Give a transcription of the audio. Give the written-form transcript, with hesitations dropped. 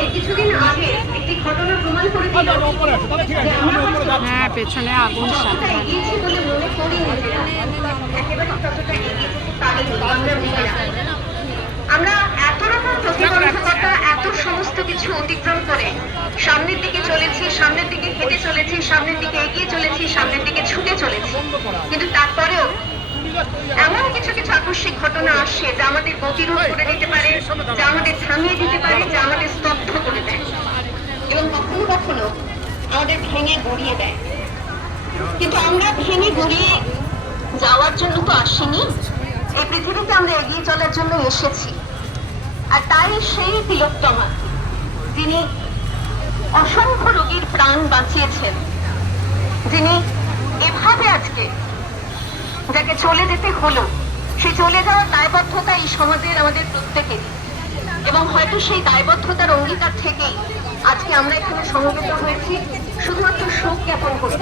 এই কিছুদিন আগে একটি ঘটনা প্রমাণ করে দিল যে হ্যাঁ, পেছনে আগুন সাথে এগিয়েছি বলে মনে করি একেবারে ততটা এগিয়ে পারিনি আমরা মেয়েরা। আমরা এত রকম প্রতিবন্ধকতা, এত সমস্ত কিছু অতিক্রম করে সামনের দিকে চলেছি, সামনের দিকে হেঁটে চলেছি, সামনের দিকে এগিয়ে চলেছি, সামনের দিকে ছুটে চলেছি, কিন্তু তারপরেও এমন কিছু কিছু আকস্মিক ঘটনা আসে যা আমাদের গতিরোধ করে দিতে পারে, যা আমাদের থামিয়ে দিতে পারে, যা আমাদের স্তব্ধ করে দেয় এবং কখনো কখনো আমাদের ভেঙে গড়িয়ে দেয়। কিন্তু আমরা ভেঙে গড়িয়ে যাওয়ার জন্য তো আসিনি, এই পৃথিবীতে আমরা এগিয়ে চলার জন্য এসেছি। আর তাই সেই তিলোত্তমা, যিনি অসংখ্য রোগীর প্রাণ বাঁচিয়েছেন, যিনি এভাবে আজকে যাকে চলে যেতে হলো, সেই চলে যাওয়ার দায়বদ্ধতা এই সমাজের আমাদের প্রত্যেকেরই, এবং হয়তো সেই দায়বদ্ধতার অঙ্গীকার থেকেই আজকে আমরা এখানে সমবেত হয়েছি শুধুমাত্র শোক জ্ঞাপন করতে।